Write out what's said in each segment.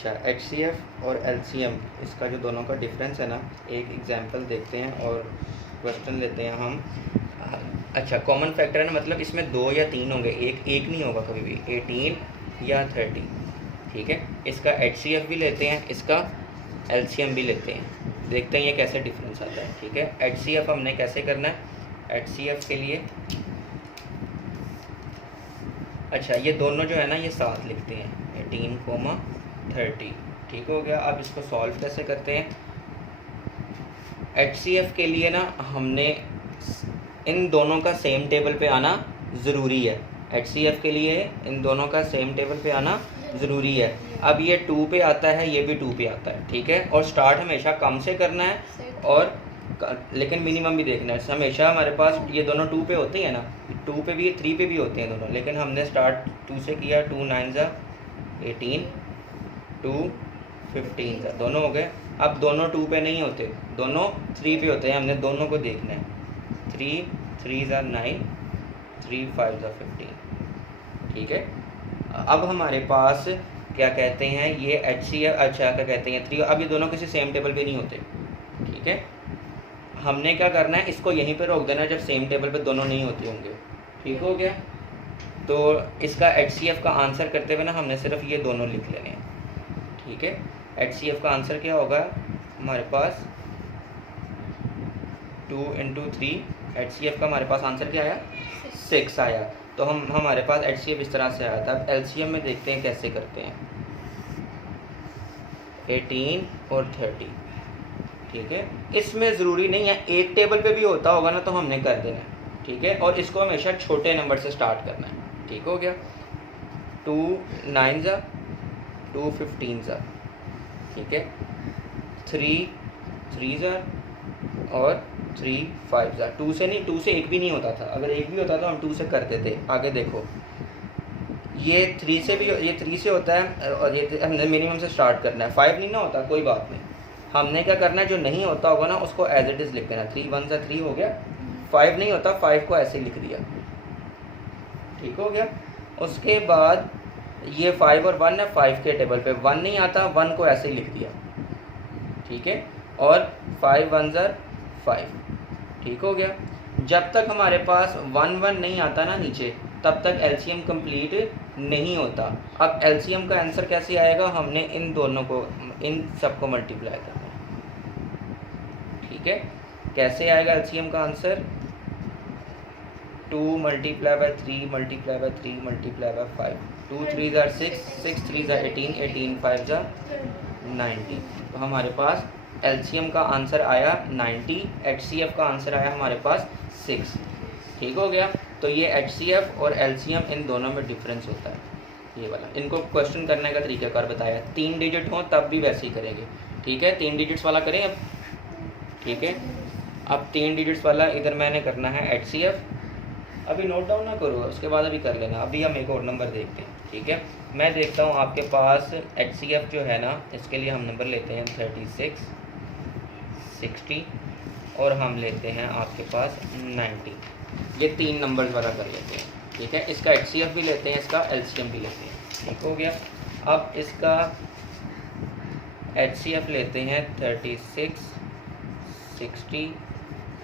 अच्छा, HCF और LCM इसका जो दोनों का डिफरेंस है ना, एक एग्जांपल देखते हैं और क्वेश्चन लेते हैं हम। अच्छा, कॉमन फैक्टर है ना, मतलब इसमें 2 या 3 होंगे, एक नहीं होगा कभी भी, 18 या 30। ठीक है, इसका HCF भी लेते हैं, इसका LCM भी लेते हैं, देखते हैं ये कैसे डिफरेंस आता है। ठीक है, HCF हमने कैसे करना है, HCF के लिए अच्छा ये दोनों जो है ना ये साथ लिखते हैं, 18, 30। ठीक हो गया। अब इसको सॉल्व कैसे करते हैं। HCF के लिए ना हमने इन दोनों का सेम टेबल पे आना ज़रूरी है। HCF के लिए इन दोनों का सेम टेबल पे आना ज़रूरी है। अब ये 2 पे आता है, ये भी 2 पे आता है। ठीक है, और स्टार्ट हमेशा कम से करना है और लेकिन मिनिमम भी देखना है। हमेशा हमारे पास ये दोनों 2 पे होते हैं ना, 2 पे भी 3 पे भी होते हैं दोनों, लेकिन हमने स्टार्ट 2 से किया। 2 9 18, 2 15 दोनों हो गए। अब दोनों 2 पे नहीं होते, दोनों 3 पे होते हैं, हमने दोनों को देखना है। 3 3 9, 3 5 15। ठीक है, अब हमारे पास क्या कहते हैं ये HCF, अच्छा क्या कहते हैं 3। अब ये दोनों किसी सेम टेबल पे नहीं होते। ठीक है, हमने क्या करना है, इसको यहीं पे रोक देना जब सेम टेबल पे दोनों नहीं होते होंगे। ठीक हो गया, तो इसका HCF का आंसर करते हुए ना हमने सिर्फ ये दोनों लिख लेने हैं। ठीक है, HCF का आंसर क्या होगा हमारे पास 2 × 3। HCF का हमारे पास आंसर क्या आया, 6 आया। तो हमारे पास HCF इस तरह से आया था। अब LCM में देखते हैं कैसे करते हैं, 18 और 30। ठीक है, इसमें ज़रूरी नहीं है एक टेबल पे भी होता होगा ना तो हमने कर देना है। ठीक है, और इसको हमेशा छोटे नंबर से स्टार्ट करना है। ठीक हो गया, 2 9 2 15। ठीक है, 3 3 और 3 5। 2 से नहीं, 2 से एक भी नहीं होता था, अगर एक भी होता तो हम 2 से कर देते। आगे देखो, ये 3 से भी, ये 3 से होता है और ये हमने मिनिमम से स्टार्ट करना है। 5 नहीं ना होता, कोई बात नहीं, हमने क्या करना है जो नहीं होता होगा ना उसको एज इट इज़ लिख देना। 3 1 3 हो गया। 5 नहीं होता, 5 को ऐसे लिख दिया। ठीक हो गया, उसके बाद ये 5 और 1 है, 5 के टेबल पे 1 नहीं आता, 1 को ऐसे लिख दिया। ठीक है, और 5 1 5। ठीक हो गया, जब तक हमारे पास 1 1 नहीं आता ना नीचे, तब तक LCM कंप्लीट नहीं होता। अब LCM का आंसर कैसे आएगा, हमने इन दोनों को, इन सबको मल्टीप्लाई करना है। ठीक है, कैसे आएगा LCM का आंसर, 2 × 3 × 3 × 5। 2 3 6, 6 3 18, 18 5 90। तो हमारे पास LCM का आंसर आया 90, HCF का आंसर आया हमारे पास 6। ठीक हो गया, तो ये HCF और LCM इन दोनों में डिफरेंस होता है, ये वाला। इनको क्वेश्चन करने का तरीकाकार बताया, 3 डिजिट हो तब भी वैसे ही करेंगे। ठीक है, 3 डिजिट्स वाला करें अब। ठीक है, अब 3 डिजिट्स वाला इधर मैंने करना है HCF। अभी नोट डाउन ना करो, उसके बाद अभी कर लेना। अभी हम एक और नंबर देखते हैं। ठीक है, मैं देखता हूँ आपके पास HCF जो है ना, इसके लिए हम नंबर लेते हैं 36, 60 और हम लेते हैं आपके पास 90। ये 3 नंबर्स वाला कर लेते हैं। ठीक है, इसका HCF भी लेते हैं, इसका LCM भी लेते हैं। ठीक हो गया, अब इसका HCF लेते हैं 36, 60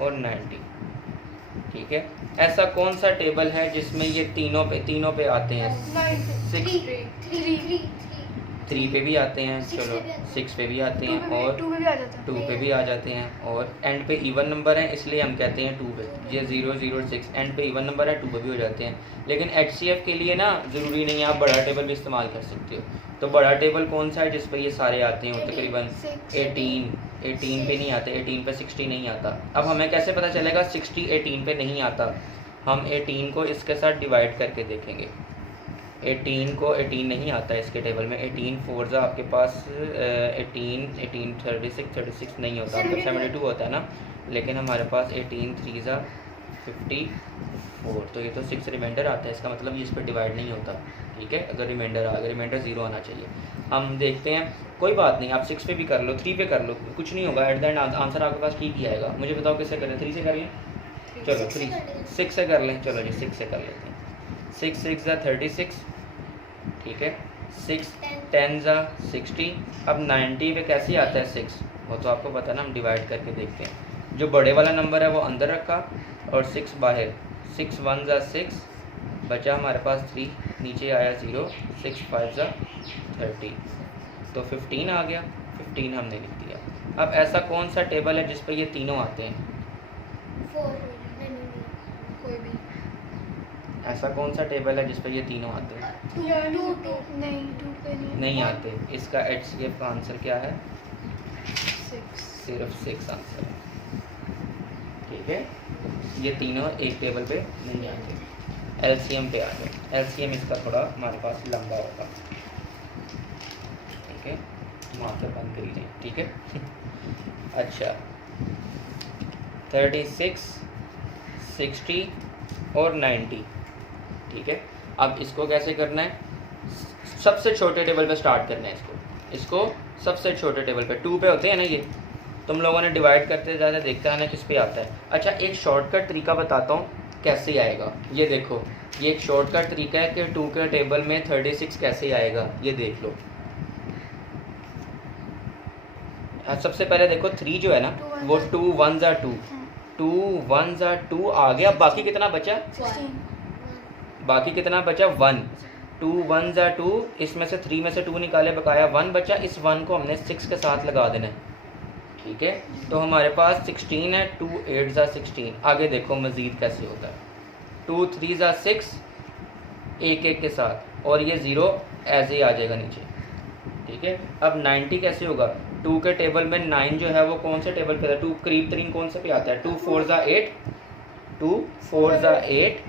और 90। ठीक है, ऐसा कौन सा टेबल है जिसमें ये तीनों पे आते हैं, 3 पे भी आते हैं, चलो 6 पे भी आते हैं और 2 पे भी आ जाते हैं, और एंड पे इवन नंबर है इसलिए हम कहते हैं 2 पे। ये 0 0 6 एंड पे इवन नंबर है, 2 पे भी हो जाते हैं। लेकिन HCF के लिए ना ज़रूरी नहीं है, आप बड़ा टेबल भी इस्तेमाल कर सकते हो। तो बड़ा टेबल कौन सा है जिस पे ये सारे आते हैं, तकरीबन 18 पे नहीं आते, 18 पे 60 नहीं आता। अब हमें कैसे पता चलेगा 60 18 पे नहीं आता, हम 18 को इसके साथ डिवाइड करके देखेंगे। 18 को 18 नहीं आता है इसके टेबल में, 18 4 आपके पास 18 36 नहीं होता, मतलब 72 होता है ना, लेकिन हमारे पास 18 3 54, तो ये तो 6 रिमाइंडर आता है, इसका मतलब ये इस पर डिवाइड नहीं होता। ठीक है, अगर रिमाइंडर रिमाइंडर 0 आना चाहिए। हम देखते हैं, कोई बात नहीं, आप 6 पे भी कर लो, 3 पे कर लो, कुछ नहीं होगा, एट द एंड आंसर आपके पास ठीक ही आएगा। मुझे बताओ किससे करें, 3 से कर लें, चलो 6 से कर लें, चलो जी 6 से कर लेते हैं। 6 6 36। ठीक है, 6 10 ज़ा 60। अब 90 पे कैसे आता है 6, वो तो आपको पता है ना, हम डिवाइड करके देखते हैं। जो बड़े वाला नंबर है वो अंदर रखा और 6 बाहर। 6 1 ज़ा 6, बचा हमारे पास 3, नीचे आया 0, 6 5 ज़ा 30, तो 15 आ गया। 15 हमने लिख दिया। अब ऐसा कौन सा टेबल है जिस पर ये तीनों आते हैं? कोई भी ऐसा कौन सा टेबल है जिस पर ये तीनों आते हैं? नहीं आते। इसका HCF का आंसर क्या है? सिर्फ 6 आंसर है। ठीक है, ये तीनों एक टेबल पे नहीं आते। LCM पे आ गए। LCM इसका थोड़ा हमारे पास लंबा होगा। ठीक है, मार्कर बंद करिए। ठीक है अच्छा, 36 60 और 90। ठीक है, अब इसको कैसे करना है? सबसे छोटे टेबल पे स्टार्ट करना है इसको सबसे छोटे टेबल पे 2 पे होते हैं ना ये, तुम लोगों ने डिवाइड करते ज़्यादा देखता है ना किस पे आता है। अच्छा, एक शॉर्टकट तरीका बताता हूँ कैसे आएगा। ये देखो, ये एक शॉर्टकट तरीका है कि 2 के टेबल में 36 कैसे आएगा, ये देख लो। सबसे पहले देखो 3 जो है ना वो 2 1 ज़ा 2, 2 1 ज़ा 2 आ गया। बाकी कितना बचा? 16। बाकी कितना बचा? 1। 2 1 ज़ा 2, इसमें से 3 में से 2 निकाले, बकाया 1 बचा। इस 1 को हमने 6 के साथ लगा देना है। ठीक है, तो हमारे पास 16 है। 2 8 ज़ा 16। आगे देखो मज़ीद कैसे होता है। 2 3 ज़ा 6, एक एक के साथ, और ये 0 ऐसे ही आ जाएगा नीचे। ठीक है, अब 90 कैसे होगा? 2 के टेबल में 9 जो है वो कौन से टेबल पे है? 2 करीब तरीन कौन से पे आता है? 2 4 ज़ा 8, 2 4 ज़ा 8,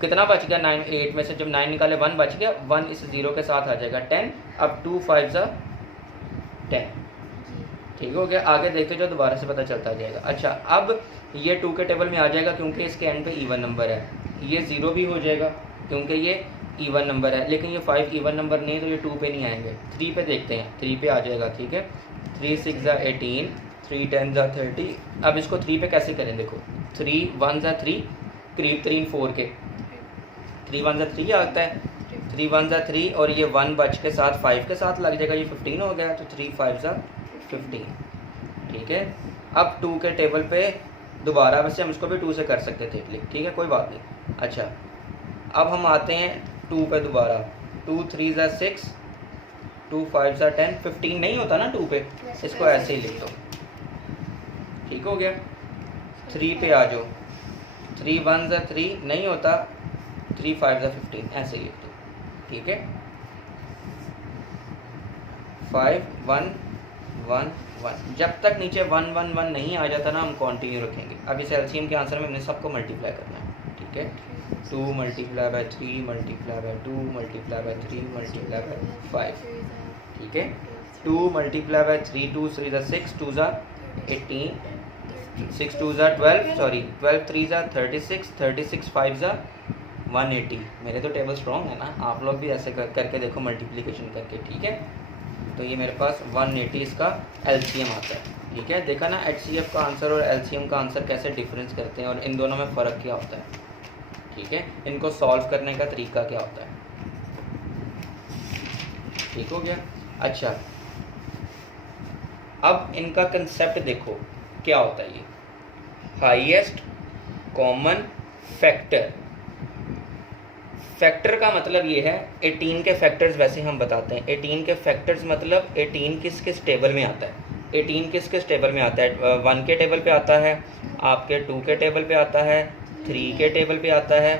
कितना बच गया? 9। 8 में से जब 9 निकाले 1 बच गया। 1 इस 0 के साथ आ जाएगा 10। अब 2 5 ज़ा 10। ठीक हो गया। आगे देखते जो दोबारा से पता चलता जाएगा। अच्छा, अब ये 2 के टेबल में आ जाएगा क्योंकि इसके एंड पे इवन नंबर है। ये 0 भी हो जाएगा क्योंकि ये इवन नंबर है, लेकिन ये 5 इवन नंबर नहीं है तो ये 2 पे नहीं आएंगे। 3 पे देखते हैं, 3 पे आ जाएगा। ठीक है, 3 6 ज़ा 18, 3 10 ज़ा 30। अब इसको 3 पे कैसे करें? देखो, 3 1 ज़ा 3, करीब तरीन 4 के, 3 1 ज़ा 3 आता है। 3 1 ज़ा 3 और ये 1 बच के साथ 5 के साथ लग जाएगा, ये 15 हो गया। तो 3 5 ज़ा 15। ठीक है, अब 2 के टेबल पे दोबारा, वैसे हम इसको भी 2 से कर सकते थे, ठीक है, कोई बात नहीं। अच्छा, अब हम आते हैं 2 पे दोबारा। 2 3 ज़ा 6, 2 5 ज़ा 10, 15 नहीं होता ना 2 पे, इसको ऐसे ही लिख दो। ठीक हो गया। 3 पे आ जाओ। 3 1 ज़ा 3 नहीं होता, 3 5 ज़ा 15 ऐसे ही लिख दो। ठीक है, 5 1 1 1। जब तक नीचे 1 1 1 नहीं आ जाता ना हम कंटिन्यू रखेंगे। अब इस एलसीएम के आंसर में हमने सबको मल्टीप्लाई करना है। ठीक है, 2 multiply by 3 multiply by 2 multiply by 3 multiply by 5। ठीक है, 2 मल्टीप्लाई बाय 3, 2 3 ज़ा 6, 2 ज़ा 18, 6 2 ज़ा 12, सॉरी 12 3 ज़ा 36, 36 5 ज़ा 180। मेरे तो टेबल स्ट्रॉन्ग है ना, आप लोग भी ऐसे करके देखो मल्टीप्लिकेशन करके। ठीक है, तो ये मेरे पास 180 इसका एलसीएम आता है। ठीक है, देखा ना HCF का आंसर और LCM का आंसर कैसे डिफरेंस करते हैं और इन दोनों में फ़र्क क्या होता है। ठीक है, इनको सॉल्व करने का तरीका क्या होता है। ठीक हो गया। अच्छा, अब इनका कंसेप्ट देखो क्या होता है। ये हाईएस्ट कॉमन फैक्टर। फैक्टर का मतलब ये है 18 के फैक्टर्स, वैसे हम बताते हैं 18 के फैक्टर्स मतलब 18 किस किस टेबल में आता है। 18 किस किस टेबल में आता है? 1 के टेबल पे आता है, आपके 2 के टेबल पे आता है, 3 के टेबल पे आता है,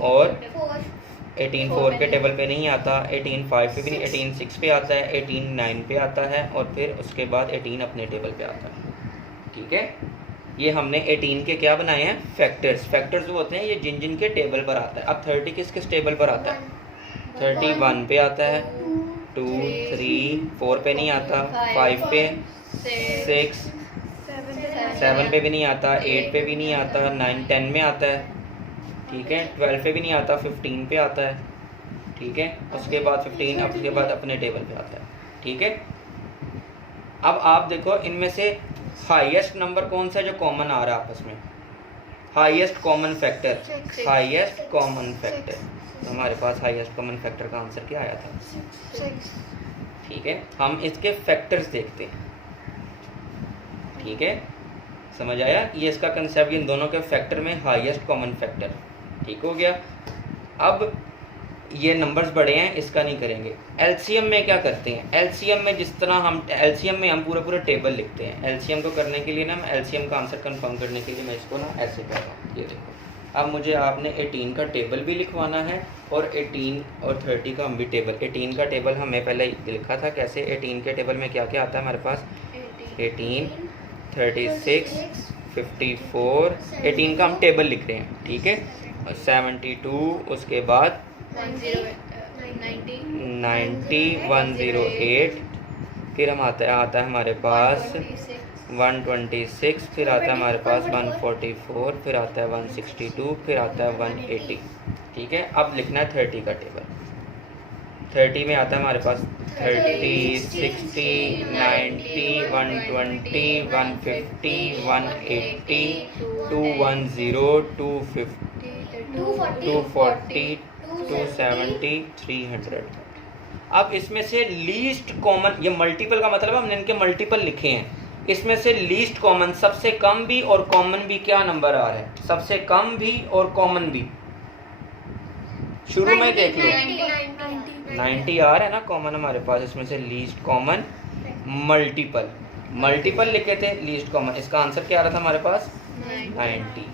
और 18 4 के टेबल पे नहीं आता, 18 5 पे भी नहीं, 18 6 पे आता है, 18 9 पे आता है, और फिर उसके बाद 18 अपने टेबल पे आता है। ठीक है, ये हमने 18 के क्या बनाए हैं? फैक्टर्स। फैक्टर्स वो होते हैं ये जिन जिन के टेबल पर आता है। अब 30 किस किस टेबल पर आता है? 31 पे आता है, 2 3 4 पे नहीं आता, 5 पे, 6 7 पे भी नहीं आता, 8 पे भी नहीं आता, 9 10 में आता है। ठीक है, 12 पे भी नहीं आता, 15 पे आता है। ठीक है, उसके बाद 15, अब उसके बाद अपने टेबल पे आता है। ठीक है, अब आप देखो इनमें से हाईएस्ट नंबर कौन सा है जो कॉमन आ रहा है आपस में? Highest common factor, highest common factor तो हमारे पास हाईएस्ट कॉमन फैक्टर का आंसर क्या आया था? 6। ठीक है, हम इसके फैक्टर्स देखते हैं। ठीक है, समझ आया कि ये इसका कंसेप्ट, इन दोनों के फैक्टर में हाईएस्ट कॉमन फैक्टर। ठीक हो गया। अब ये नंबर्स बड़े हैं, इसका नहीं करेंगे। एलसीएम में क्या करते हैं? एलसीएम में जिस तरह हम एलसीएम में हम पूरा टेबल लिखते हैं। एलसीएम को करने के लिए ना, मैं एलसीएम का आंसर कंफर्म करने के लिए मैं इसको ना ऐसे कर रहा हूँ। ये देखो, अब मुझे आपने 18 का टेबल भी लिखवाना है और 18 और 30 का हम भी टेबल। 18 का टेबल हमें पहले लिखा था कैसे? 18 के टेबल में क्या क्या आता है हमारे पास? 18, 36, 54। 18 का हम टेबल लिख रहे हैं, ठीक है। 72, उसके बाद 90, 108, फिर हम आता है हमारे पास 126, फिर आता है हमारे पास 144, फिर आता है 162, फिर आता है 180। ठीक है, अब लिखना है 30 का टेबल। 30 में आता है हमारे पास 30, 60, 90, 120, 150, 180, 210, 250, 240, 270, 300। अब इसमें से लीस्ट कॉमन, ये मल्टीपल का मतलब हमने इनके मल्टीपल लिखे हैं। इसमें से लीस्ट कॉमन, सबसे कम भी और कॉमन भी क्या नंबर आ रहा है? सबसे कम भी और कॉमन भी शुरू में देख लो, 90 आ रहा है ना कॉमन हमारे पास। इसमें से लीस्ट कॉमन मल्टीपल लिखे थे, लीस्ट कॉमन। इसका आंसर क्या आ रहा था हमारे पास? 90।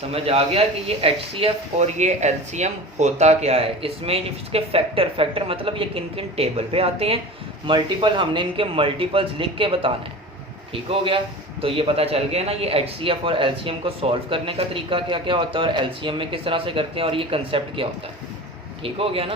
समझ आ गया कि ये HCF और ये LCM होता क्या है। इसमें इसके फैक्टर मतलब ये किन किन टेबल पे आते हैं, मल्टीपल हमने इनके मल्टीपल्स लिख के बताना है। ठीक हो गया, तो ये पता चल गया ना ये HCF और LCM को सॉल्व करने का तरीका क्या क्या होता है और LCM में किस तरह से करते हैं और ये कंसेप्ट क्या होता है। ठीक हो गया ना।